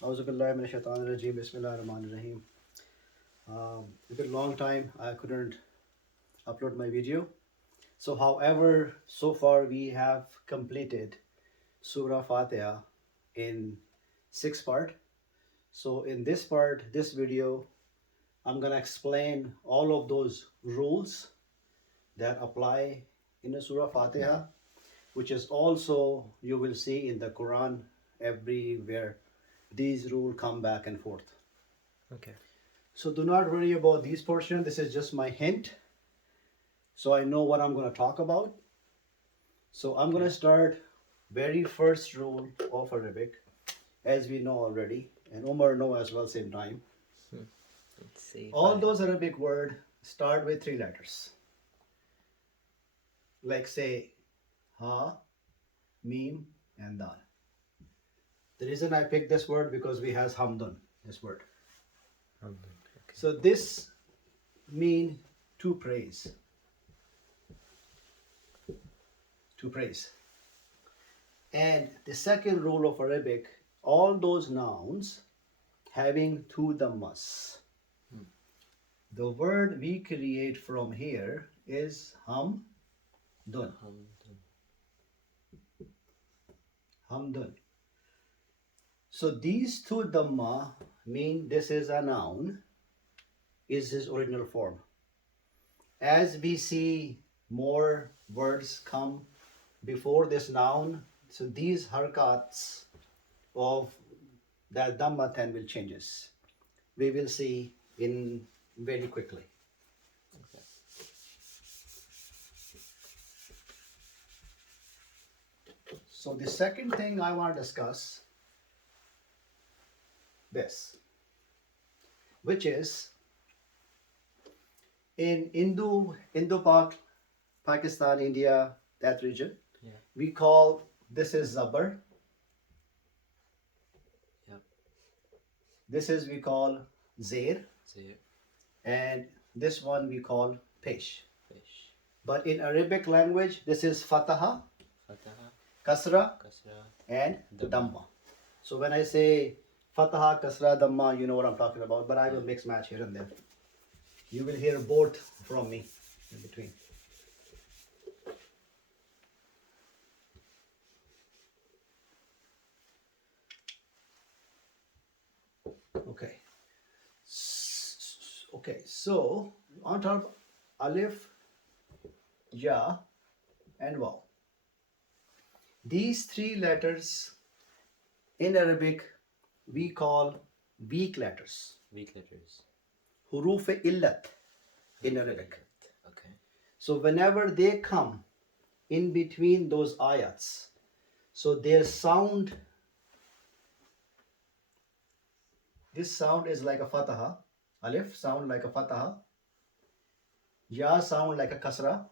Auzubillahi Bismillahirrahmanirrahim. It's been a long time I couldn't upload my video. So, however, so far we have completed Surah Fatiha in 6 part. So, in this part, this video, I'm gonna explain all of those rules that apply in the Surah Fatiha, which is also you will see in the Quran everywhere. These rules come back and forth. Okay. So do not worry about these portion. This is just my hint. So I know what I'm going to talk about. So I'm going to start very first rule of Arabic, as we know already, and Umar know as well same time. Let's see. All those Arabic word start with 3 letters. Like say Ha, Mim, and Dal. The reason I picked this word because we has Hamdun, this word. Okay. So this mean to praise. To praise. And the second rule of Arabic, all those nouns having two dhammas. The word we create from here is hamdun. Hamdun. So these two dhamma mean this is a noun, is his original form. As we see more words come before this noun, so these harkats of that dhamma 10 will changes. We will see in very quickly. Okay. So the second thing I want to discuss this, which is in Pakistan, India, that region, we call this is zabar. Yep. This is we call zair, and this one we call pesh. But in Arabic language, this is fataha, kasra, and dhamma. So when I say fataha, kasra, dhamma, you know what I'm talking about. But I will mix match here and there. You will hear both from me in between. Okay. Okay, so on top, alif, ya, and waw. These 3 letters in Arabic we call weak letters. Huruf illat in Arabic. Okay. So whenever they come in between those ayats, so their sound, this sound is like a fataha. Alif sound like a fataha. Ya sound like a kasra.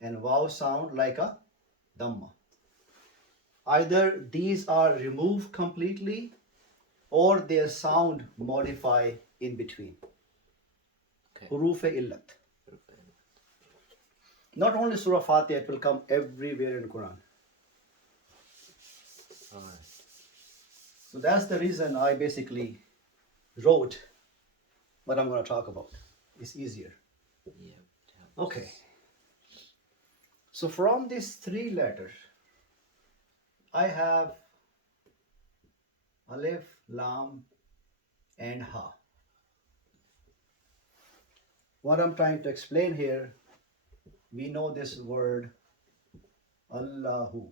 And waw sound like a dhamma. Either these are removed completely or their sound modify in between. Okay. Huruf illat. Not only Surah Fatihah, it will come everywhere in Quran. Alright. So that's the reason I basically wrote what I'm going to talk about. It's easier. Yep. Okay. So from these 3 letters, I have alif, lam, and ha. What I'm trying to explain here, we know this word Allahu.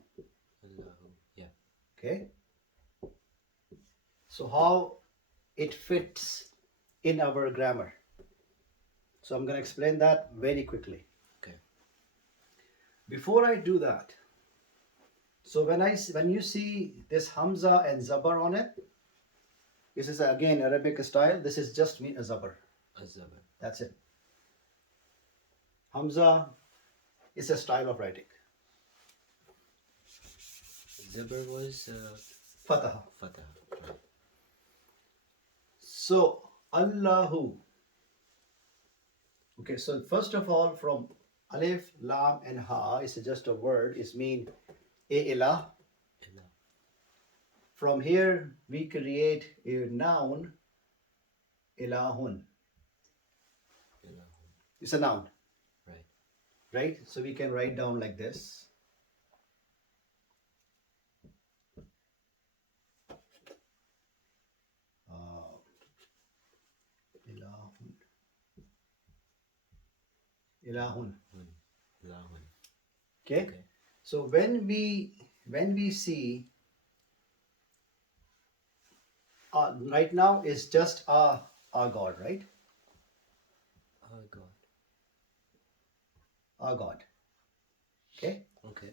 Yeah. Okay. So how it fits in our grammar. So I'm going to explain that very quickly. Okay. Before I do that, so when you see this hamza and zabar on it, this is again Arabic style. This is just me a zabar. That's it. Hamza is a style of writing. Zabar was Fataha. Fatah. So Allahu. Okay, so first of all, from alif, lam, and ha is just a word. It means ilah. From here, we create a noun, ilahun. Ilahun. It's a noun, Right. right? So we can write down like this. Ilahun. Ilahun. Ilahun. Okay? Okay. So when we see right now is just our God, right? Oh God. Our God. Okay? Okay.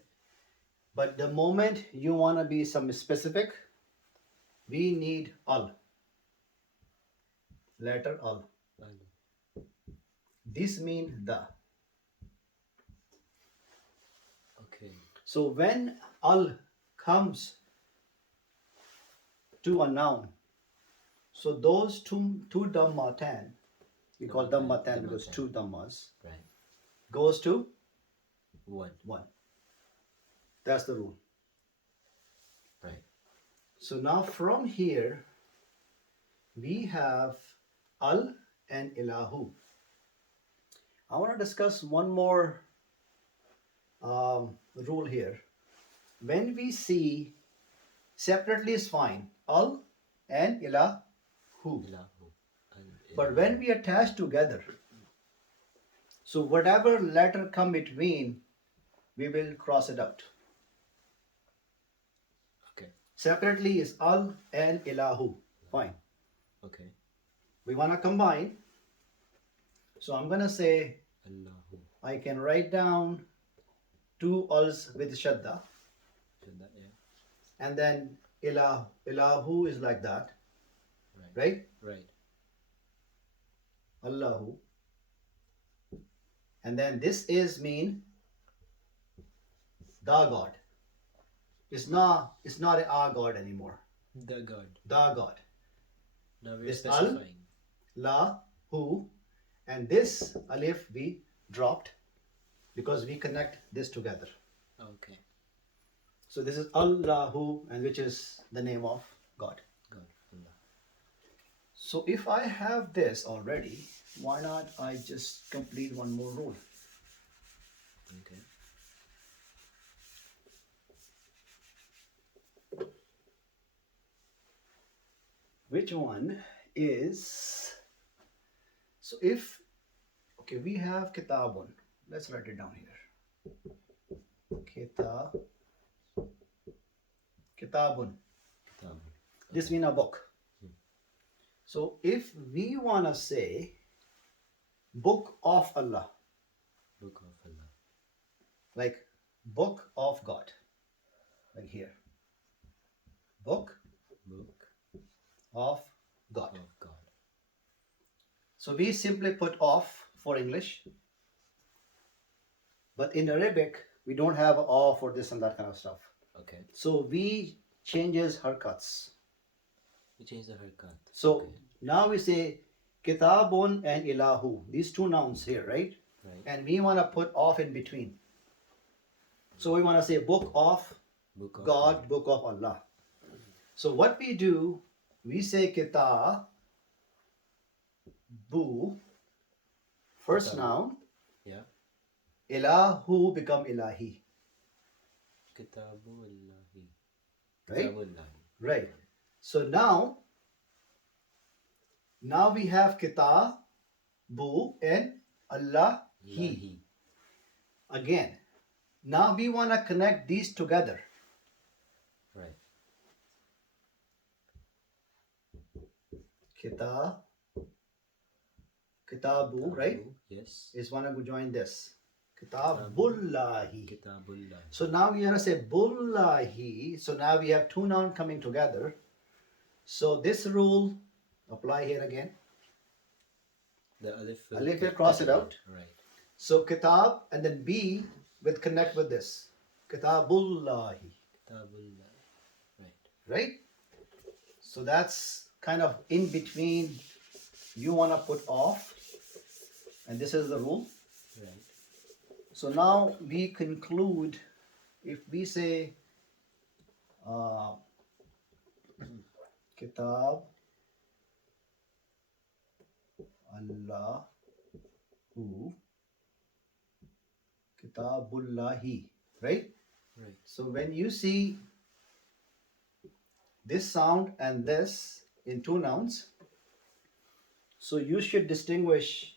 But the moment you want to be some specific, we need al. Letter al. Al. This means the. Okay. So when al comes to a noun, so those two dhammatan, we call dhammatan because two dhammas, Right. goes to One. one. That's the rule. Right. So now from here, we have al and ilahu. I want to discuss one more rule here. When we see separately is fine, al and ilahu. Ilahu. And But ilahu. when we attach together, so whatever letter come between, we will cross it out. Okay. Separately is al and ilahu. Fine. Okay. We want to combine. So I'm going to say, Allahu. I can write down two al's with shadda. Should that, yeah. And then ilahu is like that, Right. right? Right. Allahu. And then this is mean the God. It's not a our God anymore. The God. The God. Now we're This specifying. La, hu, and this alif we dropped because we connect this together. Okay. So this is Allahu, and which is the name of God. God. Allah. So if I have this already, why not I just complete one more rule? Okay. Which one is, so if, okay, we have kitabun. Let's write it down here. Kitabun. Kitab. This means a book. So if we want to say book of Allah, Book of Allah. like book of God, like here, book Book of God. of God. So we simply put off for English, but in Arabic we don't have off for this and that kind of stuff. Okay. So we changes haircuts. We change the haircut. So Okay. now we say kitabun and ilahu, these two nouns here, right? Right. And we want to put off in between. So we want to say book of Book of God, book of Allah. So what we do, we say kitabu, first Kitabu. noun, Yeah. ilahu become ilahi, Kitabu Allahi. right? Kitabu Allahi. Right. So now we have kitabu and Allahi. Allahi. Again, now we want to connect these together. Right. Kitabu, right? Yes. Is want to join this. Kitabullahi. Kitabullahi. So now we are going to say bullahi. So now we have two nouns coming together. So this rule apply here again. The alif will, Alif will get cross it taken out. Right. So kitab and then B will connect with this. Kitabullahi. Kitabullahi. Right. Right? So that's kind of in between. You want to put off. And this is the rule. Right. So now we conclude, if we say Kitab Allahu Kitabullahi, right? Right. So when you see this sound and this in two nouns, so you should distinguish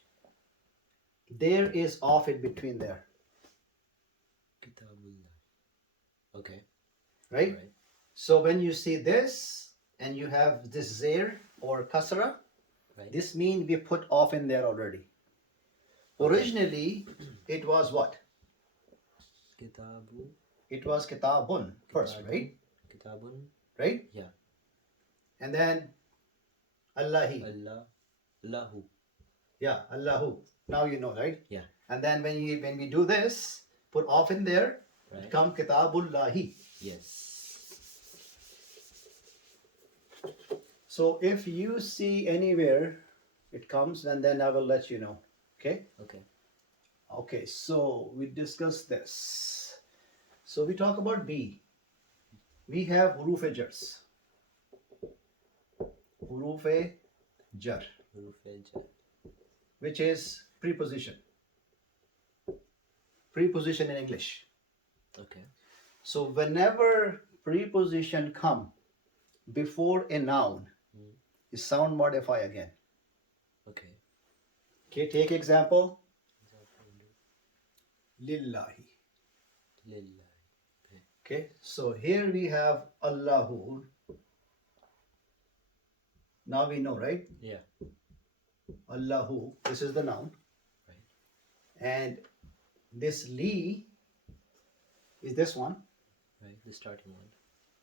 there is off in between there, Kitabullah. Okay. right? Right. So when you see this and you have this zir or kasra, Right. this means we put off in there already. Okay. Originally, it was what? Kitabu. It was kitabun first, Kitabun. right? Kitabun. Right? Yeah. And then Allahi. Allah. Allahu. Yeah, Allahu. Now you know, right? Yeah. And then when we do this, put off in there, Right. it comes Kitabullahi. Yes. So if you see anywhere it comes, and then I will let you know. Okay? Okay. Okay, so we discussed this. So we talk about B. We have huruf jars. Huruf jar, Huruf-e-jar. which is preposition. Preposition in English. Okay. So whenever preposition come before a noun, Mm. is sound modify again. Okay. Okay, take example. Lillahi. Lillah. Okay. Okay, so here we have Allahu. Now we know, right? Yeah. Allahu, this is the noun. Right. And this li is this one. Right. The starting one.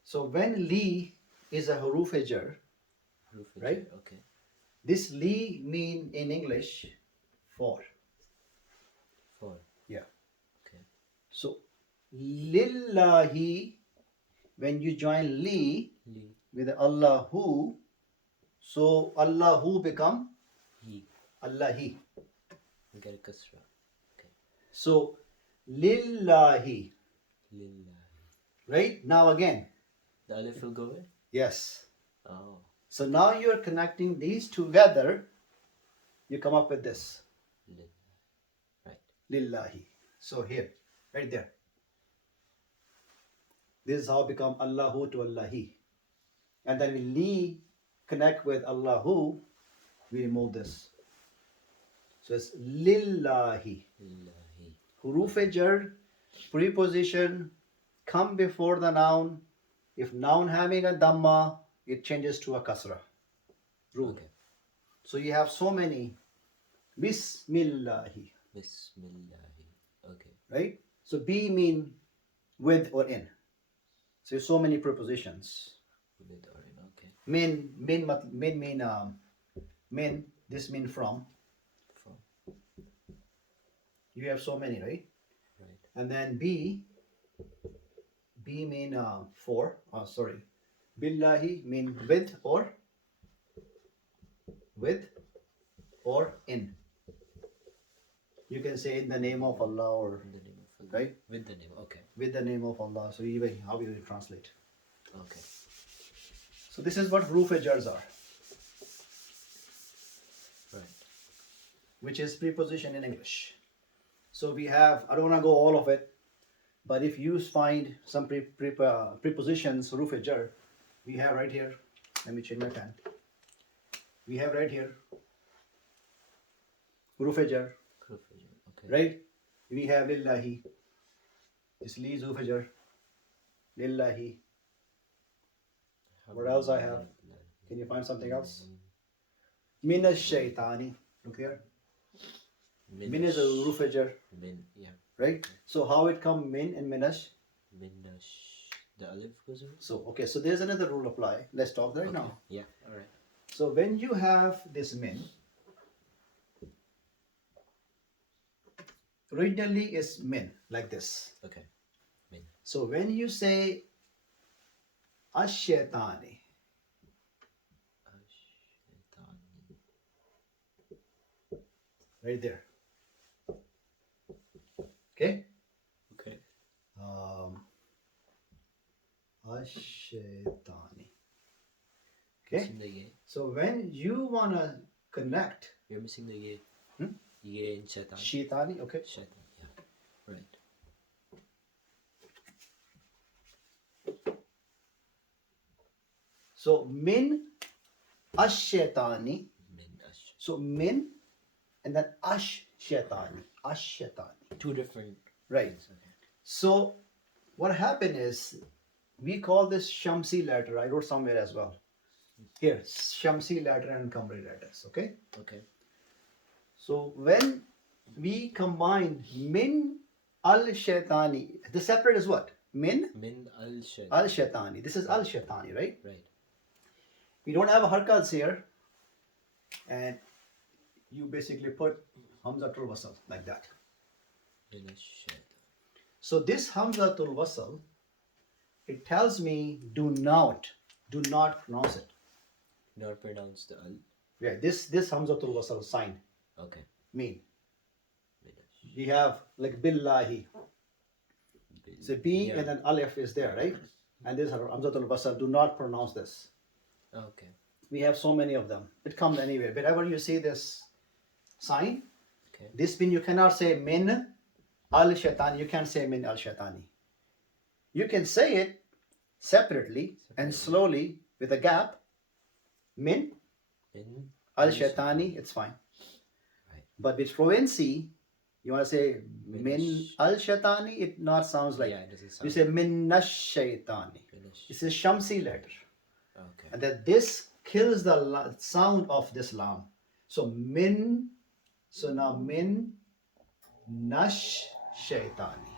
So when li is a huruf jar, Huruf-e-jar. Right. Okay. this li mean in English for. For. Yeah. Okay. So lillahi, when you join li Li. with Allahu, so Allahu become He. Allahi. You get a kasra. Okay. So lillahi, Lillah. right? Now again, The alif will go away? yes. Oh. So now you're connecting these together, you come up with this, Lillah. Right. lillahi. So here, right there. This is how become Allahu to Allahi. And then we li connect with Allahu, we remove this. So it's lillahi. Lillahi. Huruf jar, preposition, come before the noun. If noun having a dhamma, it changes to a kasra. Rule. Okay. So you have so many. Bismillahi, Bismillahi. Okay. right? So be mean with or in. So so many prepositions. With or in. Okay. Min. This mean from. From. You have so many, right? Right. And then be mean for. Sorry. Billahi mean with or in. You can say in the name of Allah or In the name of Allah. right With the name. Okay. with the name of Allah. So even how you will translate. Okay. So this is what huruf jars are, Right. which is preposition in English. So we have, I don't want to go all of it, but if you find some prepositions, huruf jar, we have right here. Let me change my pen. We have right here huruf jar, Huruf-e-jar. Okay. right? We have lillahi. This li is huruf jar. Lillahi. What else I have? Can you find something else? Minash shaitani. Look here. Min is a huruf jar, Min. Yeah. right? So how it come min and minash? Minash. The alif goes away? So okay, so there's another rule apply. Let's talk right Okay. now. Yeah. All right. So when you have this min, originally is min like this. Okay. Min. So when you say ash-shaytani, Ash-shaytani. right there. Okay? Okay. Ash-shaytani. Okay. Missing the ye. So when you wanna connect You're missing the ye. Hmm? Ye in shaitan. Shaitani, okay. Shaitan. Yeah. Right. So min ash-shaytani. Min ash. So min and then ash-shaytani. Ash-shaytani. Two different. Right. things, okay. So what happened is we call this Shamsi letter. I wrote somewhere as well. Here, Shamsi letter and Qamari letters. Okay. Okay. So when we combine min al-shaytani, the separate is what? Min Min al shaitan. al-shaytani. This is al-shaytani, right? Right. We don't have a harkats here, and you basically put hamzatul wasl like that. Min ash shaitan. So this hamzatul wasl, it tells me do not pronounce it. Not pronounce the al. Yeah, this hamzatul wasl sign Okay. mean Min ash. we have like billahi. So B Yeah. and then alif is there, right? And this hamzatul wasl. Do not pronounce this. Okay. We have so many of them. It comes anyway. Whenever you see this sign, Okay. this means you cannot say min al-shaytani. You can't say min al-shaytani. You can say it separately and slowly with a gap. Min Min al-shaytani, it's fine. Right. But with fluency, you want to say Min min al-shaytani, it not sounds like. Yeah, it doesn't sound. You say min ash-shaytani. Min ash. It's a Shamsi letter. Okay. And that this kills the sound of this lam. So min, so now min nash shaitani.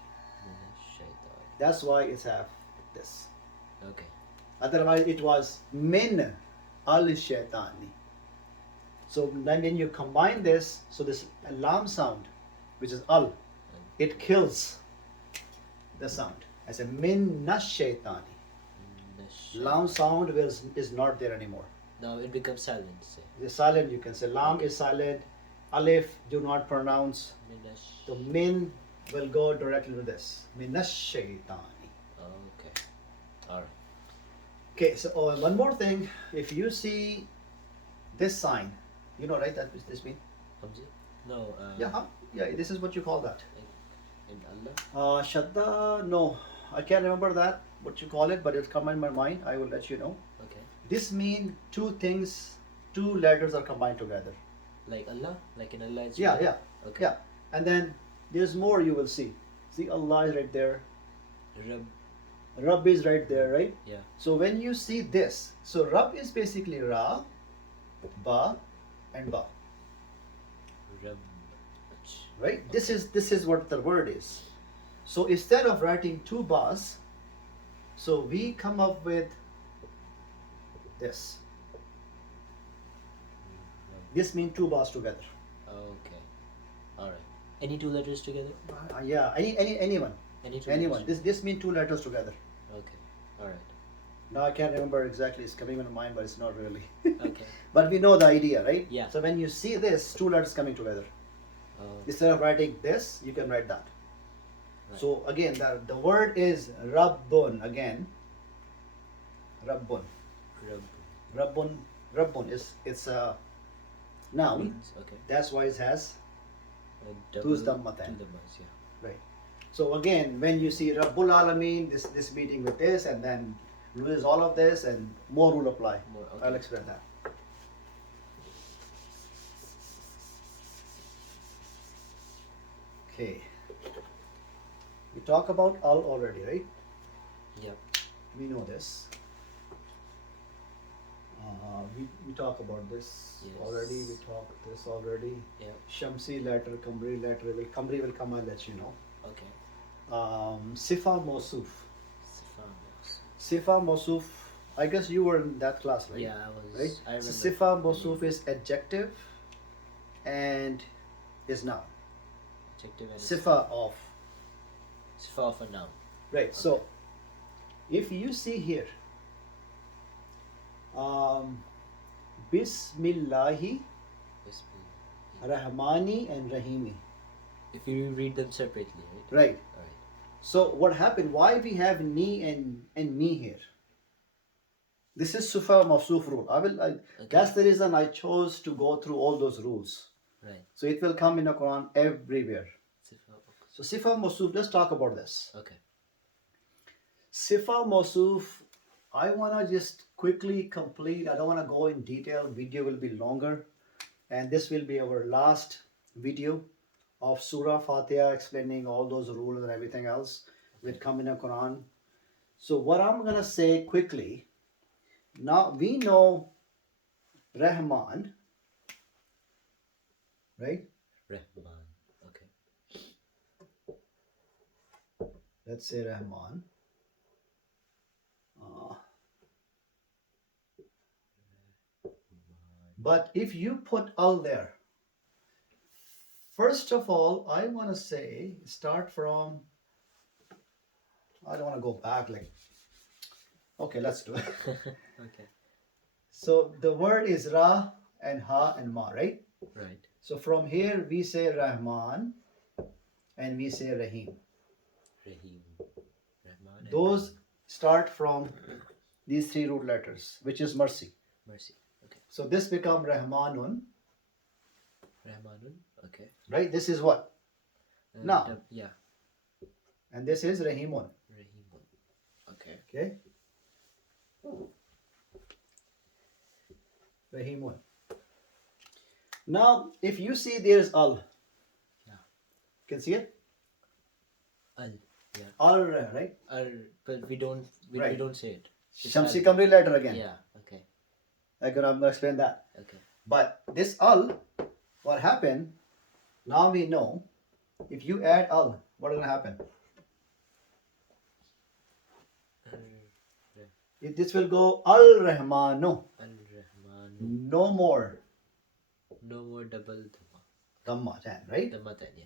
Min ash shaitan. That's why it's have this. Okay. Otherwise it was min al shaitani. So then when you combine this, so this lam sound, which is al, it kills the sound. I say min nash shaitani. Min ash. Lam sound is not there anymore. Now it becomes silent. Say. The silent you can say. Lam is silent. Alif do not pronounce. Min ash. So min will go directly to this. Minash shaitani. Okay. Alright. Okay, so one more thing. If you see this sign, you know, right? That this mean? Hamza? No. Yeah. This is what you call that. In Allah. Shadda. No, I can't remember that. What you call it, but it's come in my mind. I will let you know. Okay. This mean two things. Two letters are combined together. Like Allah? Like in Allah? It's Yeah. one? Yeah. Okay. Yeah. And then there's more you will see. See, Allah is right there. Rab. Rabb is right there, right? Yeah. So when you see this, so Rabb is basically Ra, Ba, and Ba, Rab. right? This is what the word is. So instead of writing two Bas, so we come up with this. This means two Bas together. Okay. Alright. Any two letters together? Yeah, anyone, Any two anyone. letters? This means two letters together. Okay. Alright. Now I can't remember exactly. It's coming in my mind, but it's not really. Okay. But we know the idea, right? Yeah. So when you see this, two letters coming together. Oh. Instead of writing this, you can write that. Right. So again, the word is Rabbun again. Rabbun. Rab. Rabbun is it's a noun. Means, okay. That's why it has Double, Two Dhammatan. Two dhammas, yeah. right. So again, when you see Rabbul Alameen, this meeting with this, and then rule is all of this, and more rule apply. More, okay. I'll explain that. Okay. We talk about Al already, right? Yep. We know this. We talk about this Yes. already. We talked this already. Yep. Shamsi letter, Qamri letter. Qamri will come. I'll let you know. Okay. Sifa Mosuf. Sifan. Sifa Mosuf. I guess you were in that class, right? Yeah, I was. Right. I remember. So Sifa Mosuf is adjective, and is noun. Adjective and Sifa of. Sifa of a noun. Right. So, if you see here, Bismillahi, Bismillah. Rahmani, and Rahimi. If you read them separately, right? Right. Alright. So what happened? Why we have ni and me here? This is Sifa Mawsuf rule. Okay. That's the reason I chose to go through all those rules. Right. So it will come in the Quran everywhere. Sifa. So Sifa Mawsuf, let's talk about this. Okay. Sifa Mawsuf, I want to just quickly complete. I don't want to go in detail. Video will be longer. And this will be our last video of Surah Fatihah explaining all those rules and everything else which come in the Quran. So what I'm going to say quickly, now we know Rahman, right? Rahman. Okay. Let's say Rahman. But if you put Al there, first of all, I want to say, start from, I don't want to go back like, okay, let's do it. Okay. So the word is Ra and Ha and Ma, right? Right. So from here we say Rahman and we say Rahim. Rahim. Rahman. And Those Rahim. start from these three root letters, which is mercy. Mercy. Okay. So this become Rahmanun, Rahmanun. Okay. right? This is what? Now. Yeah. And this is Rahimun. Rahimun. Okay. Okay? Rahimun. Now, if you see there's Al. Yeah. Can see it? Al. Yeah. Al, right? But we don't Right. say it. It's Shamsi Al. Kamri letter again. Yeah. Okay. I'm going to explain that. Okay. But this Al, what happened, now we know, if you add Al, what is going to happen? This will go Al-Rahmanu. Al-Rahmanu. No more No more double Dhamma. Dhamma, right? Dhamma then, yeah.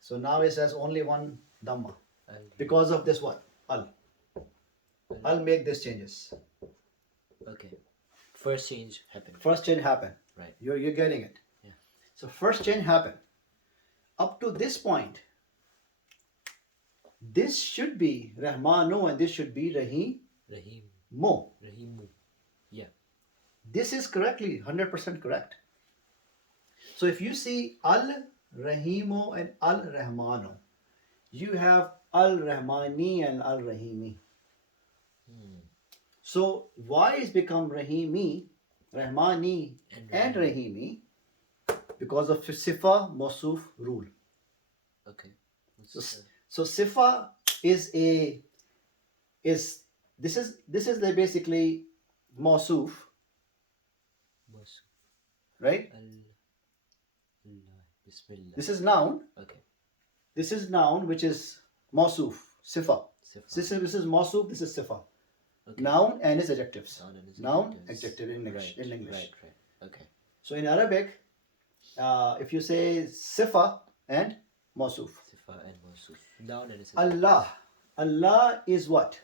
So now it says only one Dhamma. Al. Because of this what? Al. Al. I'll make these changes. Okay. First change happened. First change happened. Right. You're getting it. Yeah. So first change happened. Up to this point, this should be Rahmanu and this should be Rahim. Rahim. Mo. Rahimu. Yeah. This is correctly 100% correct. So if you see Al Rahimu and Al Rahmanu, you have Al Rahmani and Al Rahimi. So why is become Rahimi, Rahmani and Rahimi? Because of Sifa Mawsuf rule. Okay. So Sifa is like basically Mawsuf, right? Bismillah. This is noun. Okay. This is noun, which is Mawsuf, Sifa. Sifa. This is Mawsuf, this is Sifa. Okay. Noun and its adjectives. Noun and its Noun, adjectives. adjective in English. Right. In English. Right. Okay. So in Arabic, if you say Sifa and Mawsuf. Sifa and Mawsuf. Noun and its Allah. Allah is what?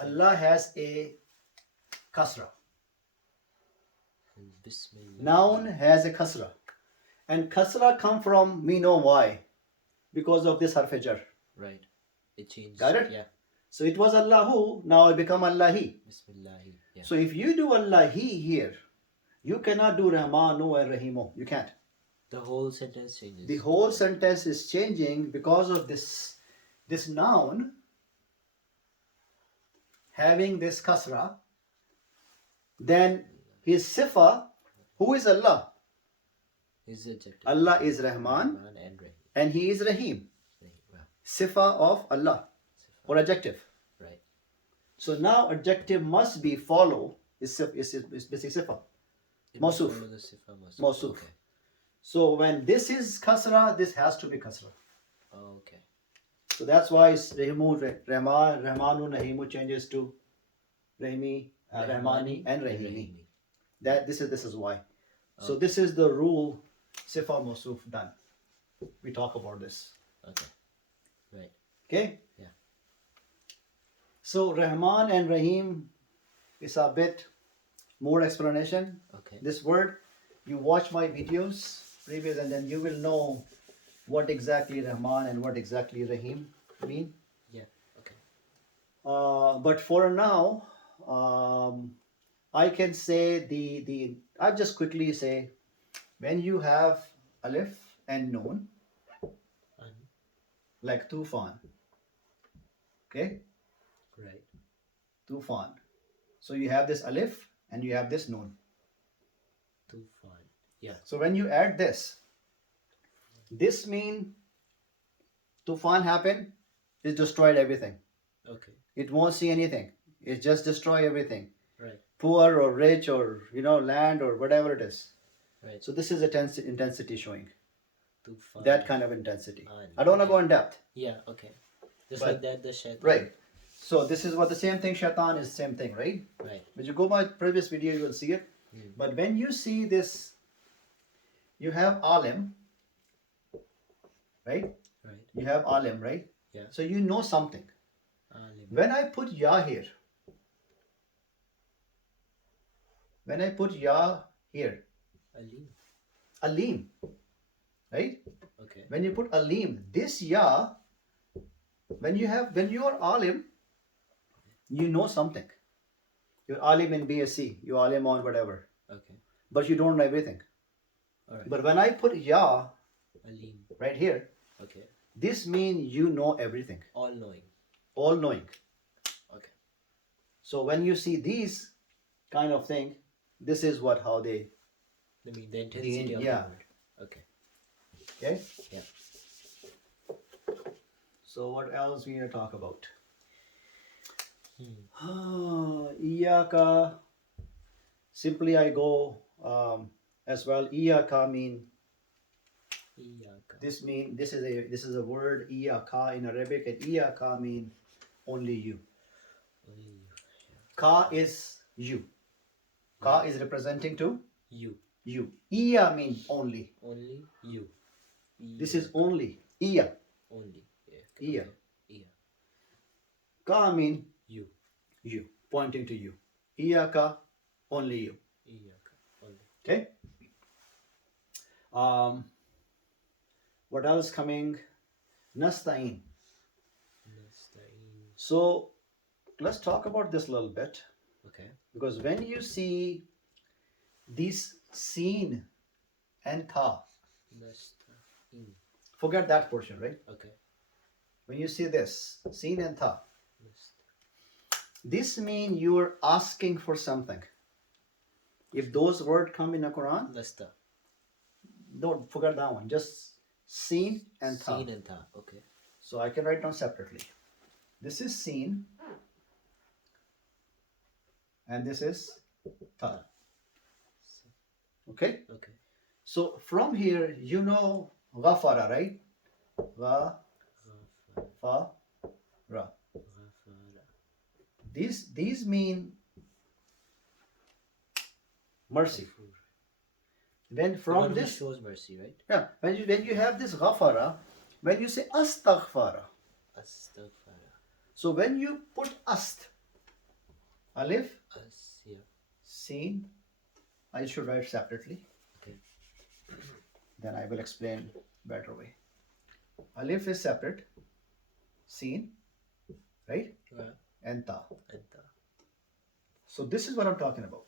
Allah has a kasra. Bismillah. Noun has a kasra. And kasra come from, we know why. Because of this harf jar. Right. It changed. Got it? Yeah. So it was Allahu, now it become Allahi. Bismillahi. Yeah. So if you do Allahi here, you cannot do Rahmanu and Rahimu. You can't. The whole sentence changes. The whole sentence is changing because of this noun having this kasra. Then his sifa, who is Allah? His adjective. Allah is Rahman Rahman and Rahim. and he is Rahim. Wow. Sifa of Allah Sifa. or adjective. Right. So now adjective must be follow is basic sifa. It must Mawsuf. follow the Sifa Mawsuf. Mawsuf. Okay. So when this is kasra, this has to be kasra. Oh, okay. So that's why it's Rahmanu Rahimu changes to Rahimi, Rahmani and Rahimi. This is why. So this is the rule Sifa Mawsuf done. We talk about this. Okay. Right. Okay? Yeah. So Rahman and Rahim is a bit more explanation. Okay. This word, you watch my videos previous and then you will know what exactly Rahman and what exactly Rahim mean. Yeah. Okay. But for now, I can say the I'll just quickly say when you have alif and noon, And like tufan, okay, right. tufan. So you have this alif and you have this noon. Tufan. Yeah. So when you add this mean tufan happened, it destroyed everything. Okay. It won't see anything. It just destroy everything. Right. Poor or rich or land or whatever it is. Right. So this is a intensity showing. Tufan. That kind of intensity. An. I don't want to Okay. go in depth. Yeah. Okay. Just But- like that, the shaitan. Right. So this is what the same thing, shaitan is same thing, right? Right. When you go by previous video, you will see it. Mm. But when you see this, you have alim, right? Right. You have alim, right? Yeah. So you know something. Alim. When I put ya here, Alim. alim, right? Okay. When you put alim, this ya, when you are alim, you know something. You're alim in BSc, you're alim on whatever, Okay. but you don't know everything. All right. But when I put ya Alim. right here, Okay. this means you know everything, All knowing. all knowing. Okay. So when you see these kind of thing, this is how they, I mean the intensity of yeah. the word. Okay. okay? Yeah. So what else we need to talk about? Hmm. Iyaka. Simply I go as well. Iyaka mean Iyaka. this is a word iyaka in Arabic, and iyaka mean only you. Only you. Ka is you. Ka is representing to You. you. Iya mean only. Only you. This is only. Iya. Only. Yeah. Iya. Okay. Iya. Ka mean You. you, pointing to you. Iyaka, only you. Iyaka. Only. Okay. What else coming? Nasta'in. Nasta'in. So let's talk about this a little bit, Okay. because when you see these seen and tha, Nasta'in. forget that portion, right? Okay. When you see this seen and tha, Nast. this means you are asking for something. If those words come in the Quran, Nasta. don't forget that one. Just seen and tha. Seen and tha. Okay. So I can write down separately. This is seen and this is tha. Okay? Okay. So from here, you know ghafara, right? Gha, Ghafara. fa, ra. Ghafara. These mean mercy. Ghafur. When The from one who this, shows mercy, right? yeah, when you have this ghafara, when you say astaghfara, Astaghfara. so when you put alif, Yeah. seen, I should write separately. Okay. Then I will explain better way. Alif is separate, seen, right? Yeah. And ta. And tha. So this is what I'm talking about.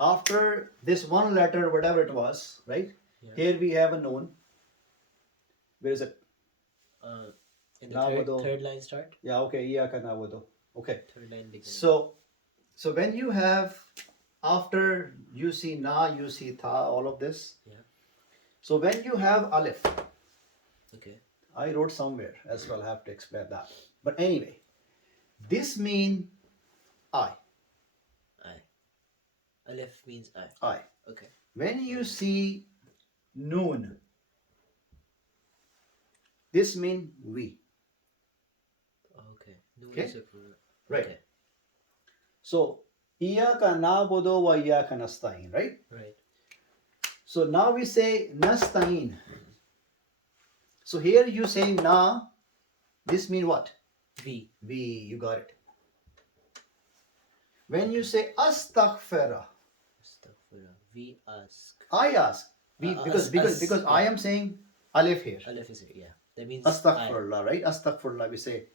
After this one letter, whatever it was, right? Yeah. Here we have a noon. Where is it? In the Nabudu. third line start. Yeah, okay. Iyaka na'budu. Okay. Third line beginning. So when you have, after you see na, you see tha, all of this. Yeah. So when you have alif, Okay. I wrote somewhere as well. I have to explain that. But anyway, this mean I. I. Aleph means I. I. Okay. When you see noon, this mean we. Okay. Noon Okay. is a plural. Right. Okay. So iyaka na'budu wa iyaka nasta'in, right? Right. So now we say nasta'in. So here you say na, this mean what? We. We, you got it. When you say astaghfara, Astaghfirullah. We ask. I ask. We, because I am saying alif here. Aleph is here. Yeah. That means Astaghfirullah, right? Astaghfirullah, we say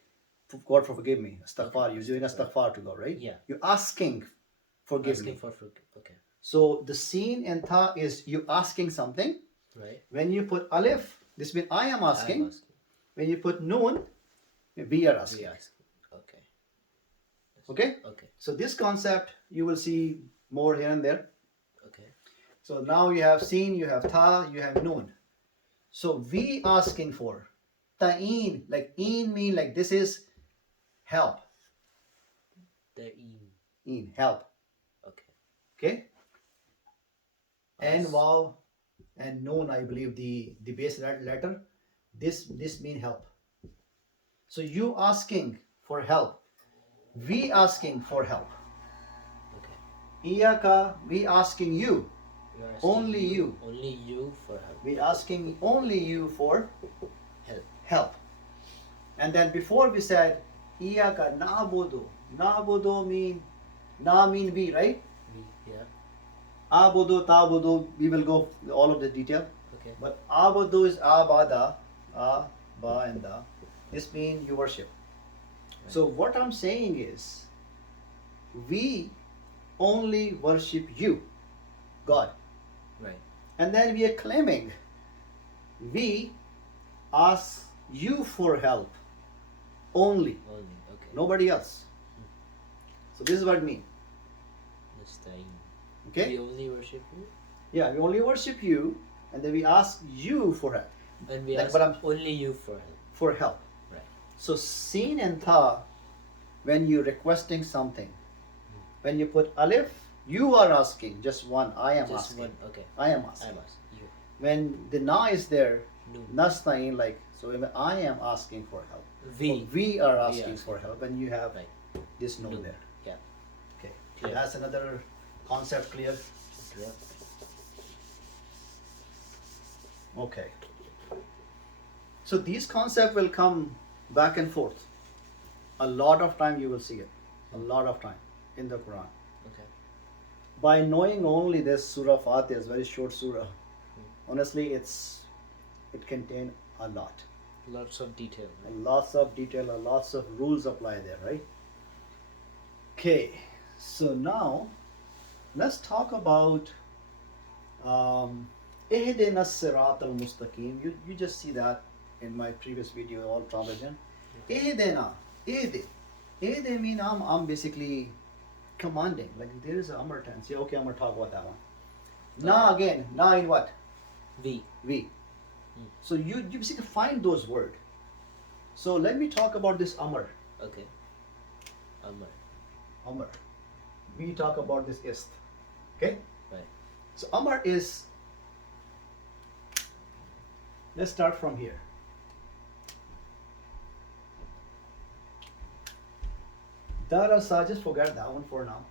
God forgive me. Astaghfar. You're doing astaghfar to God, right? Yeah. You're asking, forgive Asking me. for okay. So the sin and tha is you asking something. Right. When you put alif, this means I am asking. I'm asking. When you put noon, we are asking. We asking. Okay. Okay? Okay. So this concept you will see more here and there. Okay. So now you have seen, you have tha, you have noon. So we asking for ta'een, like een mean like this is help. The Een, help. Okay. Okay? And Us. wow and noon, I believe the base letter, this mean help. So you asking for help. We asking for help. Okay. Iyaka, we asking you. We are asking Only you. Only you for help. We asking only you for Help. help. And then before we said iyaka na'budu. Na'budu mean na mean we, right? We. Yeah. Abudu, ta'budu, we will go all of the detail. Okay. But abudu is abada, a, ba and da. This means you worship. Right. So what I'm saying is, we only worship you, God. Right. And then we are claiming we ask you for help only, Only. Okay. nobody else. So this is what I mean. Nasta'in. Okay? We only worship you. Yeah, we only worship you, and then we ask you for help. And we Like ask what I'm- only you for help. For help. Right. So sin and tha, when you're requesting something, when you put alif, you are asking. Just one, I am Just asking. one. Okay. I am asking. I'm asking you. When the na is there, No. nastain, like, so when I am asking for help. We. Or we are We asking asking. for help, and you have Right. this no No. there. Yeah. Okay. Clear. That's another concept clear. Yeah. Okay. So these concepts will come back and forth. A lot of time you will see it. A lot of time in the Quran. Okay. By knowing only this Surah Fatihah is very short surah. Honestly, it contains a lot. Lots of detail. Right? Lots of detail, lots of rules apply there, right? Okay, so now let's talk about Ihdina Sirat al-Mustaqim. You just see that in my previous video, all translation. Ihdina, Ihdi mean I'm basically commanding. Like there is an Amr tense. Yeah, okay, I'm gonna talk about that one. Na again, na in what? We. We. So you basically find those words. So let me talk about this Amr. Okay. Amar. Amr. We talk about this ist. Okay? Right. So Amr is, let's start from here. Darasa, just forget that one for now.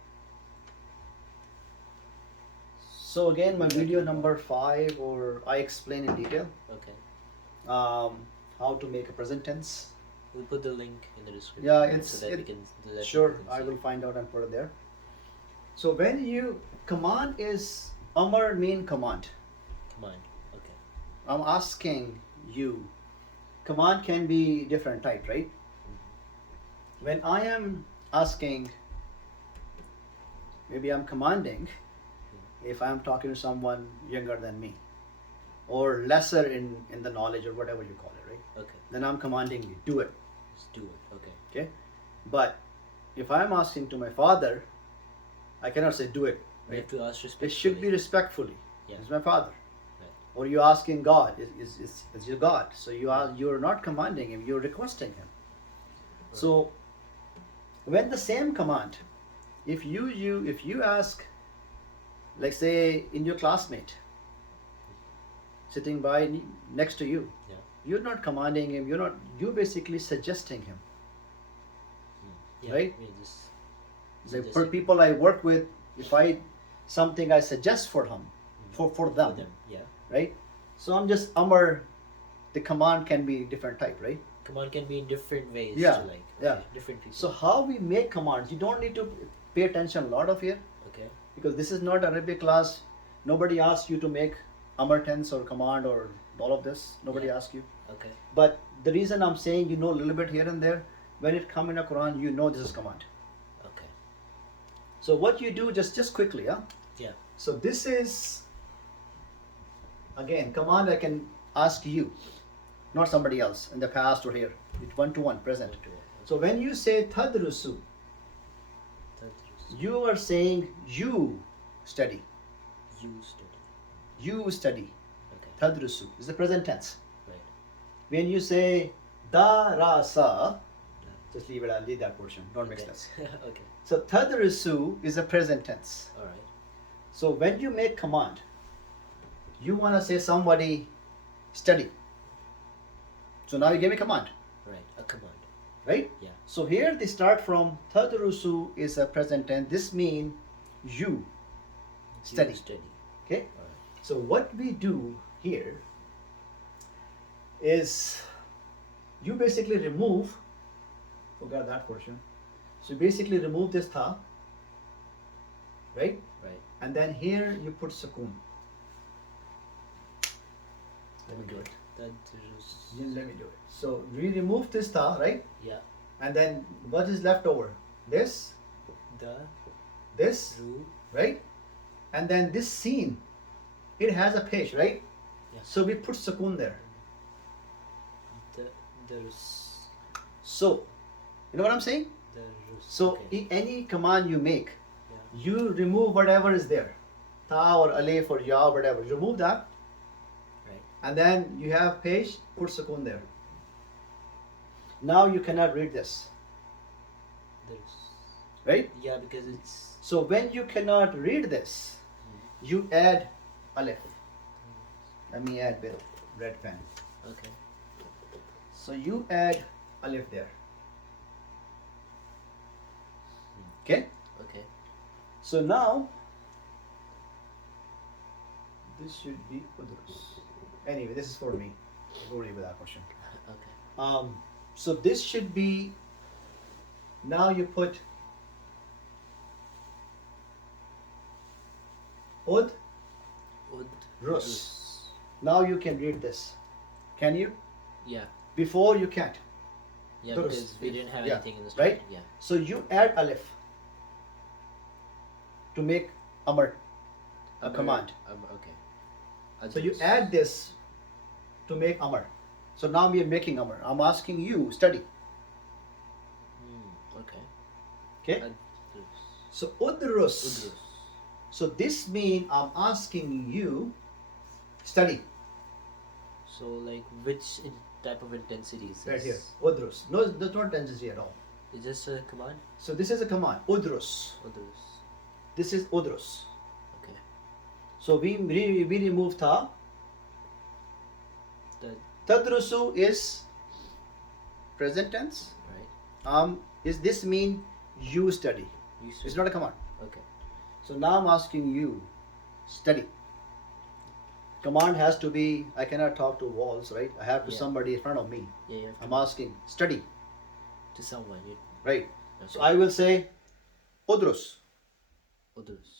So again, my video number 5, or I explain in detail Okay. how to make a present tense. We'll put the link in the description. Yeah, it's so that we can. That sure. people can I see. will find out and put it there. So when you command is Amr mean command. Command. Okay. I'm asking you. Command can be different type, right? When I am asking, maybe I'm commanding if I'm talking to someone younger than me or lesser in the knowledge or whatever you call it, right? Okay. Then I'm commanding you, do it. Let's do it. Okay. Okay? But if I'm asking to my father, I cannot say do it. We Right? have to ask respectfully. It should be respectfully. Yeah. It's my father. Right. Or you're asking God, is your God. So you're not commanding him, you're requesting him. So when the same command, if you ask, like say in your classmate sitting by next to you, Yeah. you're not commanding him, you're basically suggesting him. Yeah. Right? We just. Like suggest for it people I work with, if I something I suggest for him, for for them, them. Yeah. right? So I'm just Amr, the command can be different type, right? Command can be in different ways. Yeah, To like. yeah. Okay, different people. So how we make commands, you don't need to pay attention a lot of here, Okay. because this is not Arabic class. Nobody asks you to make Amr tense or command or all of this. Nobody Yeah. asks you. Okay. But the reason I'm saying you know a little bit here and there, when it comes in the Quran, you know this is command. Okay. So what you do, just quickly, yeah. Yeah. So this is again command I can ask you, not somebody else in the past or here. It's one-to-one present. One-to-one. So when you say tadrusu, Tadrusu. you are saying you study. You study. You study. Okay. Tadrusu is the present tense. Right. When you say darasa, just leave it. I'll leave that portion. Don't mix Okay. that. Okay. So tadrusu is the present tense. All right. So when you make command, you want to say somebody study. So now you give me command, Right. A command. right? Yeah. So here they start from tadrusu is a present tense. This means you study. You study. Okay. All right. So what we do here is you basically remove, forgot that portion. So you basically remove this tha, right? Right. And then here you put sukoon. Let me do it. Tadrusu. Let me do it. So we remove this tha, right? Yeah. And then what is left over? This, The this, ru. right? And then this scene, it has a page, right? Yeah. So we put sukoon there. There's So, you know what I'm saying? the So okay. any command you make, Yeah. you remove whatever is there, ta or alif or ya, whatever. Remove that, Right. and then you have page. Put sukoon there. Now you cannot read this, There's right? yeah, because it's So when you cannot read this, you add alif. Let me add with red pen. okay. So you add alif there. Okay. Okay. So now this should be udrus. Anyway, this is for me. Go read with that question. Okay. So this should be. Now you put ud. Rus. Now you can read this. Can you? Yeah. Before you can't. Yeah, Durus. because we didn't have Yeah, anything in the story. right? Yeah. So you add alif to make amr a command. Okay. So you Adrus. add this to make amr. So now we are making amr. I'm asking you study. Okay. Okay. Adrus. So udrus. Udrus. So this means I'm asking you study. So like which type of intensity is this? Right here. Udrus. No, there's no intensity at all. Is this a command? So this is a command. Udrus. Udrus. This is udrus. Okay. So we remove tha. The Tadrusu is present tense. right. Is this mean you study? You It's not a command. Okay. So now I'm asking you study. Command has to be, I cannot talk to walls, right? I have to Yeah. somebody in front of me. Yeah, you have I'm asking study, to someone. You, right? okay. So I will say udrus, Udrus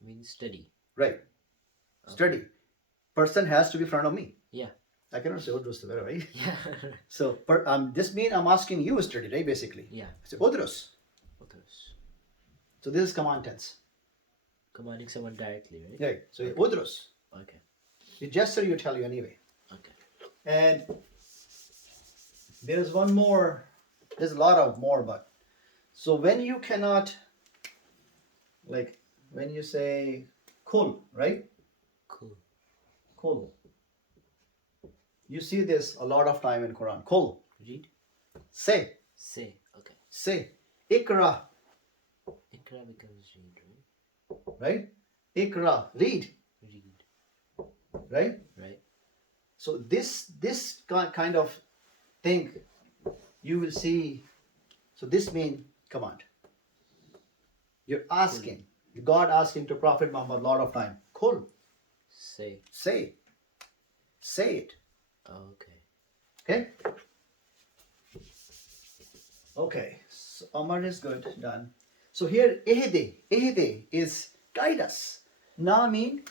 means study. right? Study. Person has to be in front of me. Yeah. I cannot say udrus, right? Yeah. So this means I'm asking you study, right? Basically. Yeah. So udrus. Udrus. So this is command tense. Commanding someone directly, right? Right. So udrus. Okay. The gesture you tell you anyway. Okay. And there's one more, there's a lot of more, but so when you cannot, like when you say kul, right? Cool. Kul. You see this a lot of time in Quran. Kul. Read. Say. Say. Okay. Say. Ikra. Ikra becomes read, right? Right? Ikra. Read. Read. Right? Right. So this kind of thing you will see. So this means command. You're asking. God asking to Prophet Muhammad a lot of time. Kul. Say. Say. Say it. Okay. Okay? Okay. So Amar is good. Done. So here ehde. Ehde is guide us. Na mean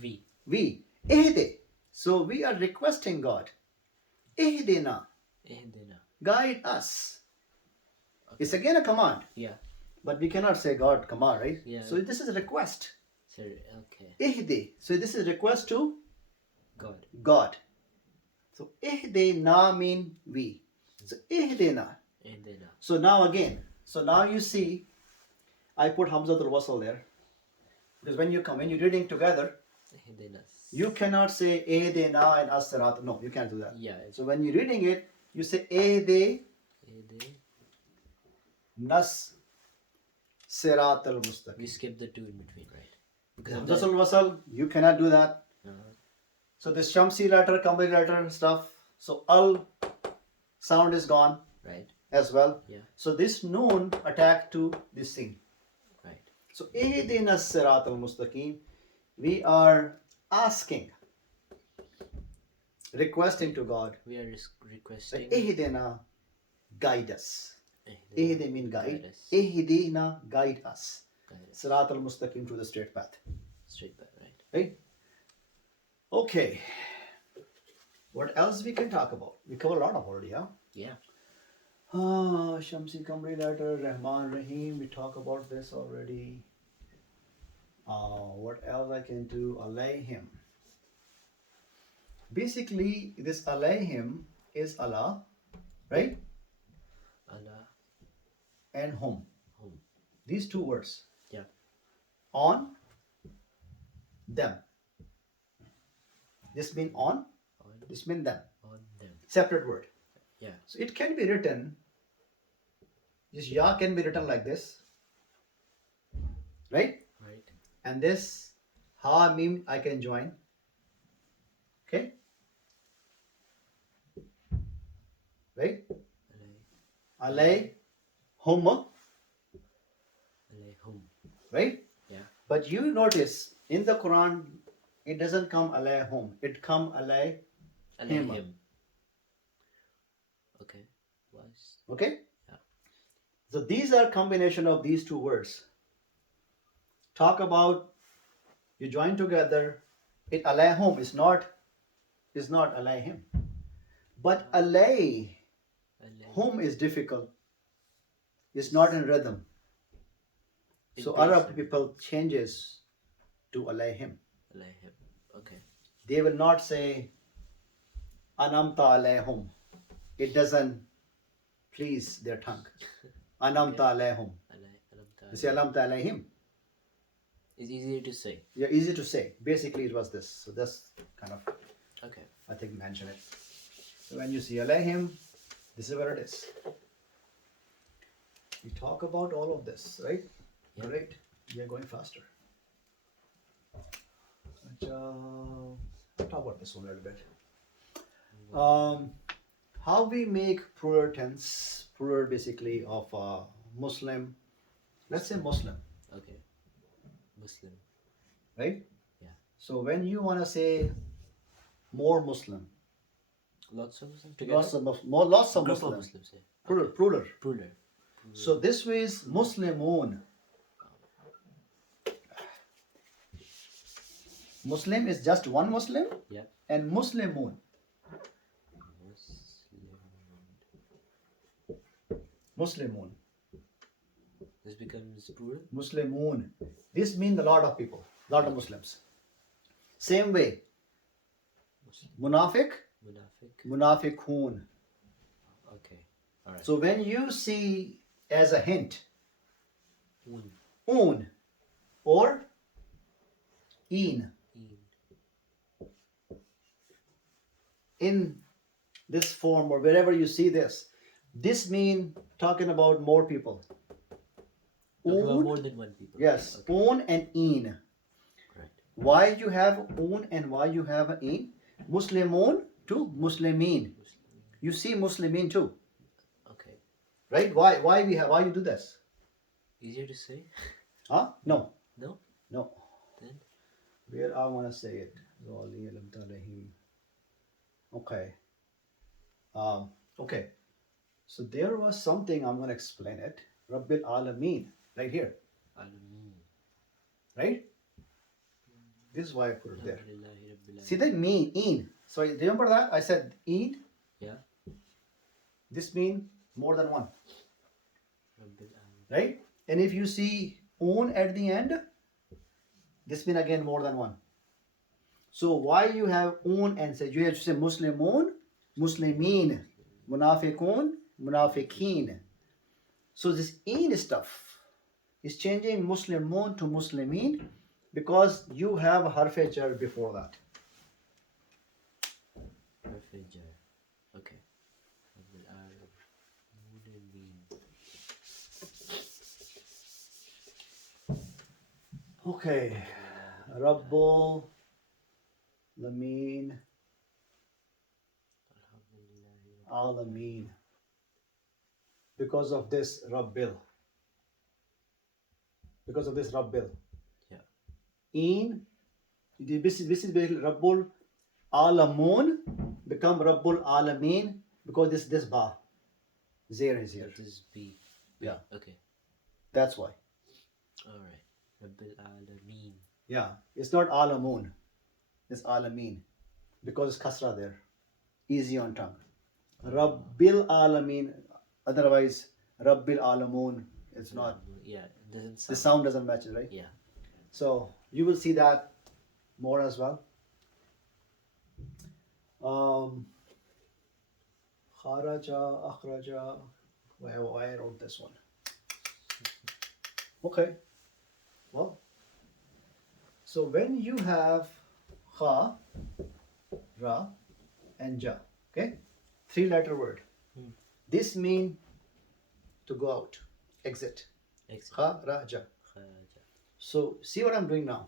We. we. Ehde. So we are requesting God. Ehdena. Ihdina. Guide us. Okay. It's again a command. Yeah. But we cannot say God command, right? Yeah. So this is a request. So, okay. Ihdi. So this is a request to God. God. So ihdina mean we. So ihdina. Ihdina. So now again. So now you see, I put Hamzatul Wasl there. Because when you're reading together, Ihdina. you cannot say ihdina and as-sirat. No, you can't do that. Yeah. So when you're reading it, you say ihdi Ihdi. nas sirat al-mustaqim. We skip the two in between, right? Because of Hamzatul Wasl, you cannot do that. Uh-huh. So this Shamsi letter, Kamri letter stuff. So al sound is gone Right. as well. Yeah. So this noon attack to this thing. Right. So ihdina sirat al-mustaqim. We are asking, requesting to God. We are requesting. Ihdina, guide us. Ihdi mean guide. Guide us. Ihdina, guide us. Guide us. Sirat al-mustaqim, to the straight path. Straight back, right? Right? Okay. What else we can talk about? We covered a lot of already, huh? Yeah. Shamsi Kamri letter, Rahman Rahim. We talk about this already. What else I can do? Alayhim. Basically, this alayhim is Allah, right? Allah. And hum. Hum. These two words. Yeah. On them. This mean on. On. This mean them. On them. Separate word. Yeah. So it can be written. This ya can be written like this, right? Right. And this ha mim I can join. Okay. Right? Alay hum. Alayhum. Right? Yeah. But you notice in the Quran it doesn't come alayhum. It come alay. Alayhim. Okay. Was. Okay? Yeah. So these are combination of these two words. Talk about you join together. It alayhum is not alayhim. But alay hum is difficult. It's not in rhythm. So It Arab is- people changes to alayhim. Alayhim. Okay. They will not say anamta alayhum. It doesn't please their tongue. Anamta alayhum. Alamta. You say alamta alayhim. It's easier to say. Yeah, easy to say. Basically, it was this. So that's kind of, Okay. I think, mention it. So when you see alayhim, this is where it is. We talk about all of this, right? Yeah. Great. We are going faster. I'll talk about this one a little bit. How we make plural tense, plural basically of Muslim. Let's say Muslim, Okay. Muslim. right? Yeah. So when you want to say more Muslim, Lots of Muslims together. lots of Group of Muslim, Muslims. Yeah. plural, plural. Plural. So this way is Muslimun. Muslim is just one Muslim, Yeah. and Muslimun. Muslimun. This becomes plural. Muslimun. This means a lot of people, lot of Muslims. Same way. Munafiq, Munafiq. munafiqun. Okay. Alright. So when you see as a hint, Un. un or in in this form or wherever you see this mean talking about more people. Talking about Un, more than one people. yes, Okay. un and in. Right. Why you have un and why you have a in? Muslimun to Muslimin. You see Muslimin too, Okay. right? Why you do this? Easier to say. Huh? No. No. No. Then. Where I want to say it. Zali alam talahim. Okay. Okay. So there was something, I'm going to explain it. Rabbil Alameen. Right here. Alamin. Right? This is why I put it there. Alhamdulillahi Rabbil See the mean, in. So remember that? I said in. Yeah. this means more than one, Rabbil Alamin. right? And if you see un at the end, this means again more than one. So why you have un and say you have to say Muslimun, Muslimin, Munafiqun, Munafiqeen. So this in stuff is changing Muslimun to Muslimin because you have harfe jar before that. Harf jar. Okay. Rabbil Alamin. Okay. Rabbul Lameen Alameen. Because of this Rabbil. Because of this Rabbil. Yeah. This is basically Rabbul Alamun become Rabbul Alameen because this ba. Zero is here. That is B. Yeah. Okay. That's why. Alright. Rabbil Alamin. Yeah. It's not Alamun. It's Alameen. Because it's kasra there. Easy on tongue. Rabbil Alameen. Otherwise, Rabbil Alamun. It's not. Yeah, it doesn't sound. The sound doesn't match it, right? Yeah. So you will see that more as well. Kharaja, akhraja. Why I wrote this one? Okay. Well, so when you have kha, ra, and ja, okay, 3-letter word. This mean to go out, exit. Exit. Kha, ra, ja. Kharaja. So see what I'm doing now.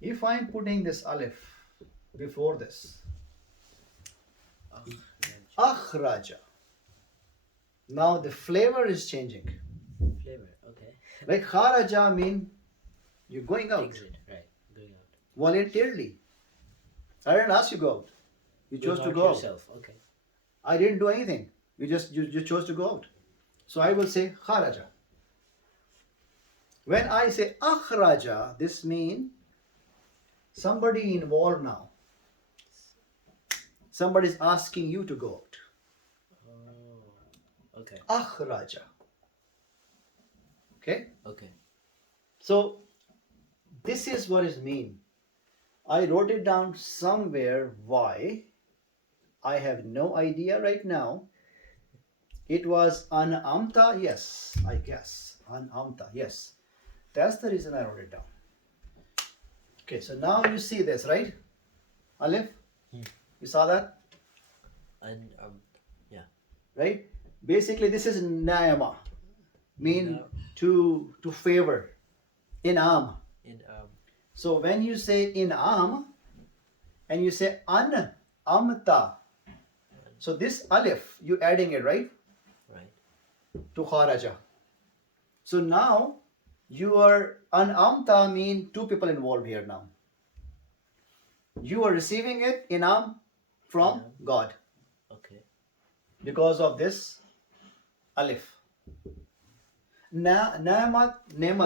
If I'm putting this alif before this, akhraja. Now the flavor is changing. Flavor. Okay. Like kharaja mean you're going out Exit. Right. Going out. voluntarily. I didn't ask you to go out. You chose to Going go out out. yourself. Okay. I didn't do anything. You chose to go out. So I will say kharaja. When I say akhraja, this means somebody involved now. Somebody is asking you to go out. Oh. Okay. Akhraja. Okay? Okay. So this is what it means. I wrote it down somewhere. Why? I have no idea right now. It was an'amta, yes, I guess. An'amta, yes. That's the reason I wrote it down. Okay, so now you see this, right? Alif? You saw that? And yeah. Right? Basically, this is na'ama. Mean Na- to favor. In'am. In So when you say in'am and you say an'amta, so this alif, you adding it, right? right. To kharaja. So now you are an'amta mean two people involved here now. You are receiving it inam from Inam. God Okay. because of this alif. Nemat,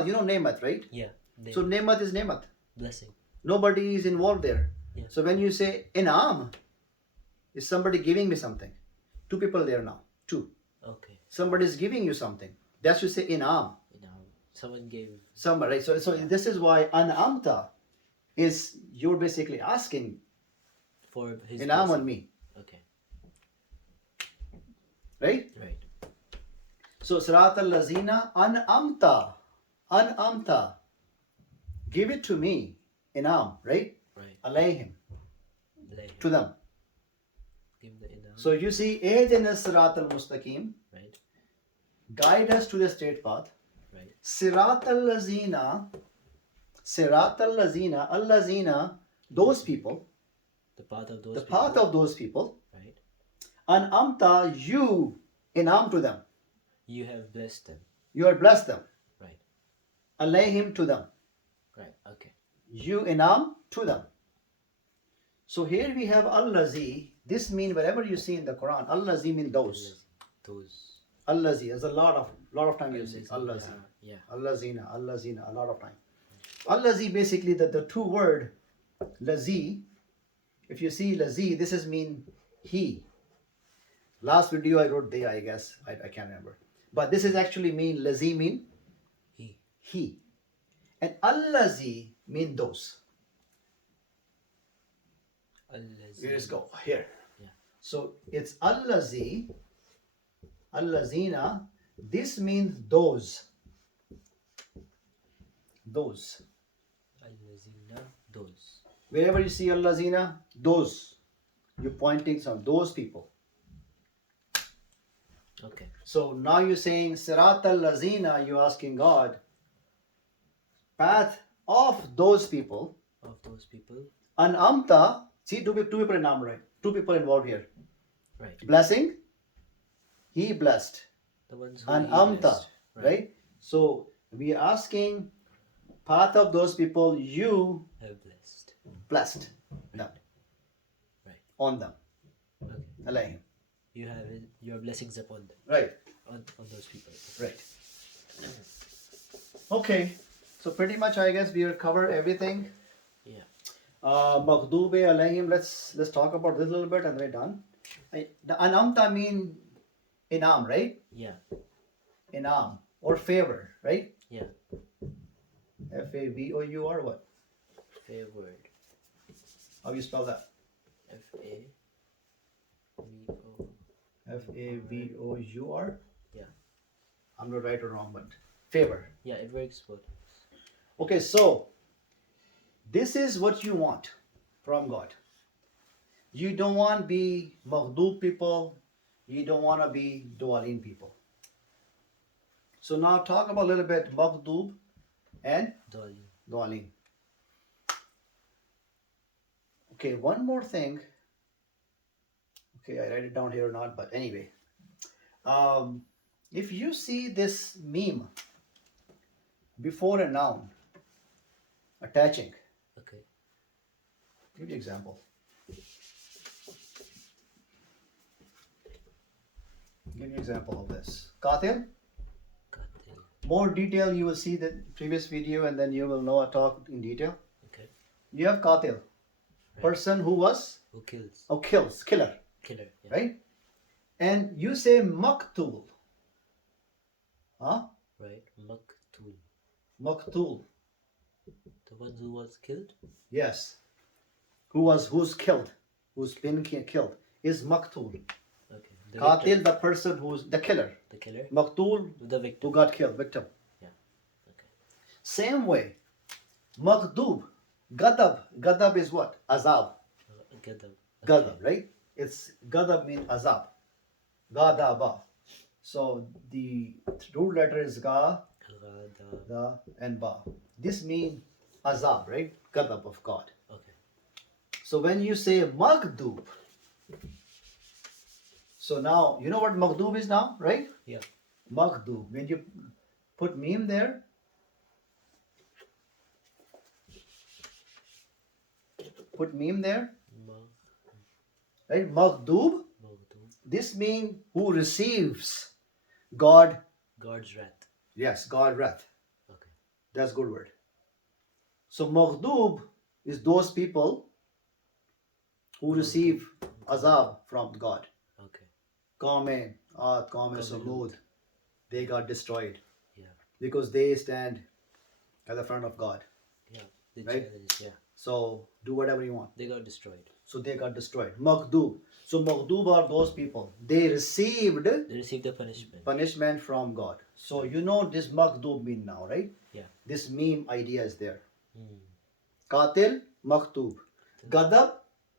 you know nemat, right? Yeah. Name. So nemat is nemat. Blessing. Nobody is involved there. Yeah. So when you say inam, is somebody giving me something? Two people there now. Two. Okay. Somebody is giving you something. That's you say inam. Someone gave. Somebody. So this is why an'amta is you're basically asking For his. inam blessing. on me, Okay. right? Right. So sirat al-lazina an'amta, give it to me, inam, right? Right. Alayhim, Lay. to them. Give the inam. So you see, ihdina sirat al-mustaqim, Right. guide us to the straight path. Right. Sirat al-lazina, al-lazina, those people, The path of those. the people. path of those people, Right. an'amta, you inam to them. You have blessed them. You are blessed them. Right. Alayhim to them. Right. Okay. You inam to them. So here we have al-lazi. This means wherever you see in the Quran, al-lazi means those. Those. Al-lazi. There's a lot of time you see Al-lazi. al-lazi. Yeah. Al-lazina, al-lazina, a lot of time. Al-lazi basically the two word lazi. If you see lazi, this is mean he. Last video I wrote they, I guess. I can't remember. But this is actually mean lazi mean He. he. And allazi mean those. Allazi. Let's go here. Yeah. So it's allazi, allazina. This means those. Those. Allazina. Those. Wherever you see allazina, those. You're pointing some those people. Okay. So now you're saying Sirat al-Lazina, you're asking God, path of those people. Of those people. An'amta, see two people in Am, right? Two people involved here. Right. Blessing, he blessed. The ones who he An'amta, blessed. right? So we are asking path of those people you Have blessed. blessed them. Right. On them. Okay. Alayhim. You have your blessings upon them. Right. On those people. Right. Okay. So pretty much I guess we will cover everything. Yeah. Maghdube alayhim. Let's talk about this a little bit and we're done. The anamta mean inam, right? Yeah. Inam or favor, right? Yeah. Favor what? Favored. How you spell that? Favor. Favor. Yeah. I'm not right or wrong, but favor. Yeah, it works both. Okay, so this is what you want from God. You don't want to be maghdub people. You don't want to be dualin people. So now talk about a little bit maghdub and Dolly. dualin. Okay, one more thing. Okay, I write it down here or not, but anyway. If you see this meme before a noun attaching, Okay. give me an example. Give me an example of this. Qatil. Qatil. More detail you will see the previous video and then you will know I talk in detail. Okay. You have Qatil. Right. Person who was Who kills? kills, killer, Killer. Yeah. right? And you say Maktul. Huh? Right. Maktul. Maktul. The one who was killed? Yes. Who's killed, who's been killed is Maktul. Okay. The Qatil, victim. the person who's the killer. The killer? Maktul, The victim. who got killed, victim. Yeah. Okay. Same way, Maghdub, Gadab. Gadab is what? Azab. Gadab. Gadab, right? It's Gadab means azab. Gadaba. So the root letter is Ga, Gadab. Da, and Ba. This means azab, right? Gadab of God. Okay. So when you say Maghdub, so now you know what Maghdub is now, right? Yeah. Maghdub. When you put meme there, put meme there, right? Maghdub. Maghdub. This means who receives God. God's wrath. Yes, God wrath. Okay. That's good word. So Maghdub is those people who receive azab from God. Okay. Qawme Aad, Qawme Qawme Samud, Lut. they got destroyed Yeah. because they stand at the front of God. Yeah. The Right? challenge. Yeah. So do whatever you want. They got destroyed. So they got destroyed. Maghdub. So Maghdub are those people. They received They received the punishment. punishment from God. So you know this Maghdub mean now, right? Yeah. This meme idea is there. Hmm. Qatil, Maghdub. Gadab,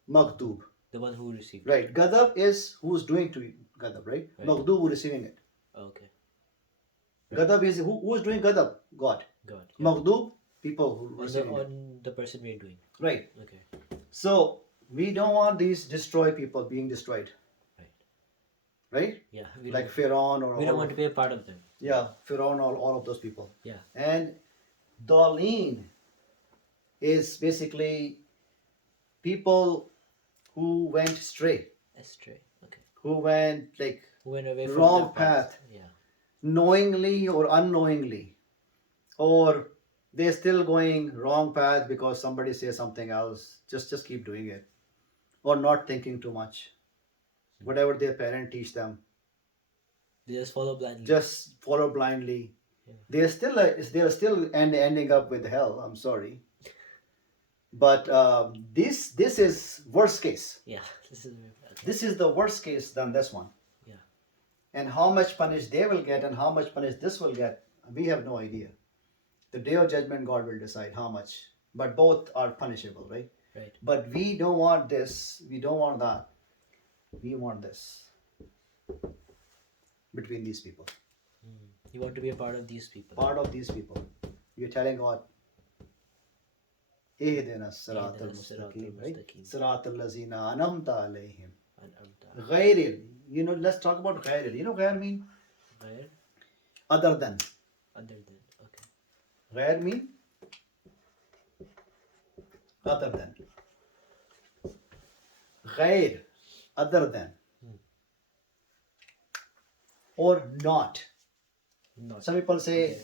Maghdub. The one who received. Right. Gadab is who's doing to you. Gadab, right? Right. Maghdub who receiving it. Okay. Gadab is who is doing Gadab? God. God. Yeah. Maghdub, people who On the, receiving it. on the person we're doing. Right. Okay. So we don't want these destroy people being destroyed. Right. Right? Yeah. Like Pharaoh or we don't want to be a part of them. yeah, Pharaoh and all of those people. Yeah. And Dalin is basically people who went astray, Astray. Okay. who went like Who went away from Wrong the path. Yeah. knowingly or unknowingly, or they're still going wrong path because somebody says something else. Just keep doing it, or not thinking too much. whatever their parent teach them, They just follow blindly. just follow blindly. Yeah. They're still ending up with hell. I'm sorry, but this is worst case. Yeah, this is very bad. This is the worst case than this one. Yeah. And how much punish they will get and how much punish this will get, we have no idea. The day of judgment, God will decide how much. But both are punishable, right? Right. But we don't want this. We don't want that. We want this between these people. You want to be a part of these people. Part of these people. You're telling God, اهدنا الصراط اهدنا الصراط المستقيم, right? المستقيم. صراط الذين أنعمت عليهم. And غير, let's talk about غير. You know غير mean? Where? Other than. Other than. Okay. غير mean? Other than. غير, other than. Or not. Not. Some people say Okay.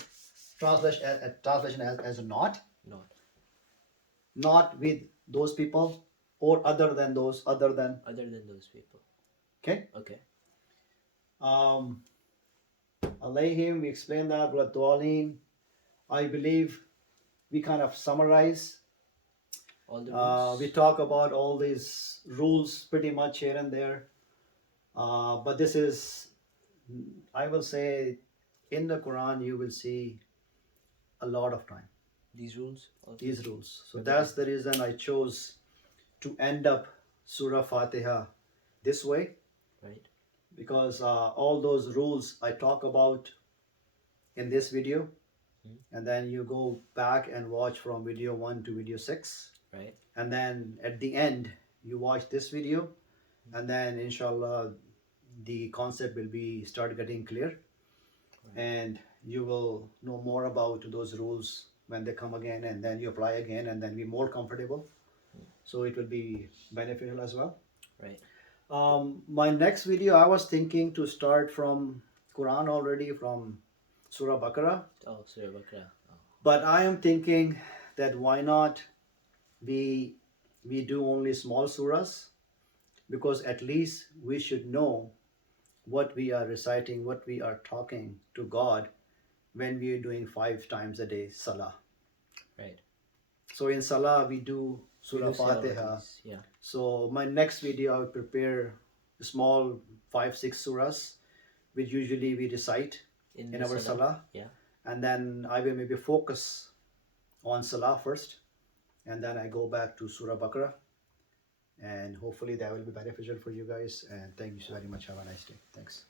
translation as not. Not. Not with those people, or other than those, other than. Other than those people. Okay. Okay. Alayhim, we explained that. Waladwalin. I believe we kind of summarize. All the rules. We talk about all these rules pretty much here and there. But this is, I will say, in the Quran you will see a lot of time. These rules. Also. These rules. So that's the reason I chose to end up Surah Fatiha this way. Right. Because all those rules I talk about in this video, and then you go back and watch from video 1 to video 6. Right. And then at the end you watch this video, and then inshallah the concept will be start getting clear, and you will know more about those rules when they come again, and then you apply again, and then be more comfortable. So it will be beneficial as well. Right. My next video, I was thinking to start from Quran already, from Surah Baqarah. Oh, Surah Baqarah. Oh. But I am thinking that why not we do only small surahs, because at least we should know what we are reciting, what we are talking to God when we are doing 5 times a day salah. Right. So in salah we do Surah You do say all of Fatiha. these, yeah. So my next video I will prepare small 5-6 surahs which usually we recite in the our salah. Yeah. And then I will maybe focus on salah first, and then I go back to Surah Baqarah, and hopefully that will be beneficial for you guys. And thank you so very much. Have a nice day. Thanks.